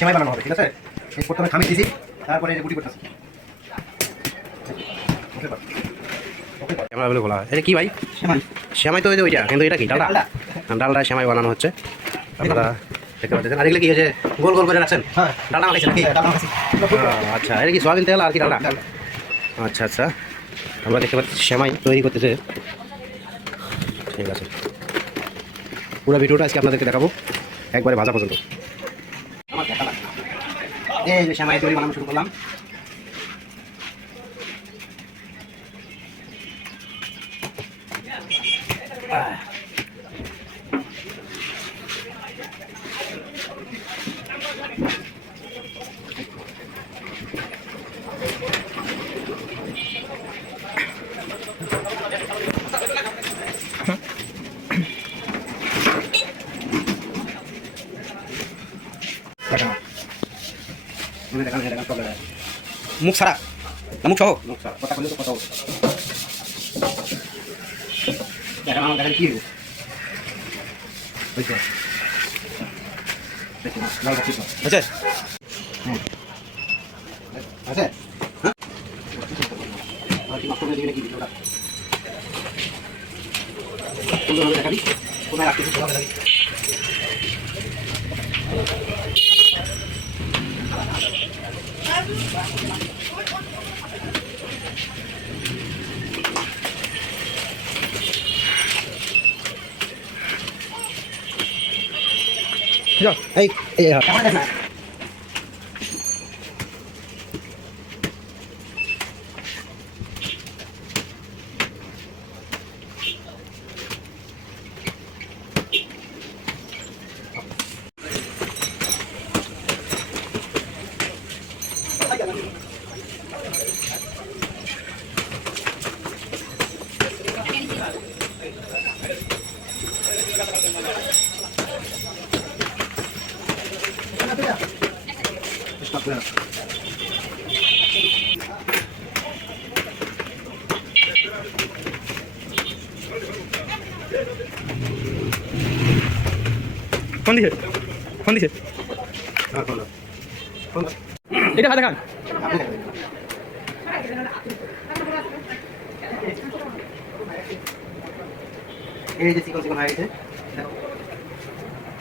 সেমাই বানানো হবে, ঠিক আছে? এই প্রথমে খামির দিছি, তারপরে গুটি করতেছি। ক্যামেরা বলে বলা হয়। এটা কি ভাই? সেমাই। সেমাই তো ওই যে ওইটা, কিন্তু এটা কি ডালটা? ডালটা সেমাই বানানো হচ্ছে, আপনারা দেখতে পাচ্ছেন। আর এগুলো কি হয়েছে গোল গোল করে রাখছেন? হ্যাঁ, ডালটা মাখাইছেন নাকি? আচ্ছা, এটা কি সয়াবিন তেল আর কি ডালটা? আচ্ছা আচ্ছা, আমরা দেখতে পাচ্ছি সেমাই তৈরি করতেছে। ঠিক আছে, পুরো ভিডিওটা আজকে আপনাদেরকে দেখাবো একবারে ভাজা পর্যন্ত। এই যে সেমাই তৈরি বানানো শুরু করলাম। মুখ ছাড়া না মুখ সহ? মুখ ছাড়া, কথা বললে তো কথা বলতে দেখেন আমার দেখেন কি হইব। বুঝছো? দেখুন, লালটা ঠিক আছে। আছে? আছে? হ্যাঁ? আর কি মাত্র দিকে কি দিওটা? কোনভাবে দেখাবি? কোনভাবে রাখতে হবে দেখাবি? এই এই কেমন দেখা? Stop there. কোন দিকে কোন দিকে এটা হাতে খান। এই যে চিকন চিকন হয়ে গেছে,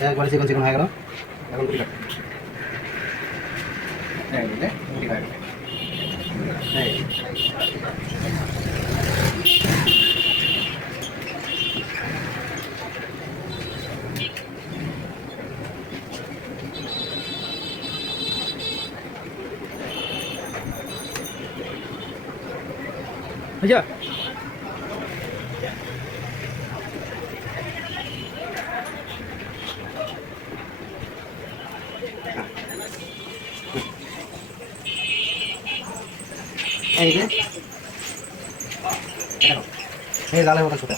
একবারে চিকন চিকন হয়ে গেল। এখন গুটি কাটতে এই যে গুটি হয়ে গেল। এই আচ্ছা এই যে এই জালের মতো ছোট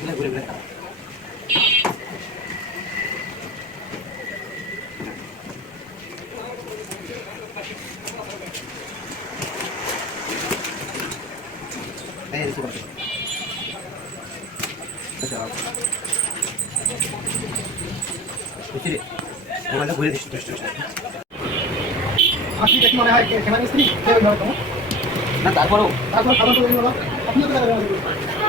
ঘুরে ঘুরে ঘুরে এই যে ছোট আচ্ছা বুঝলি ওখানে ঘুরে দিচ্ছি তো আপনি দেখি মনে হয় কেমন স্ত্রী না তারপরেও তারপর খাবার তো আপনি তো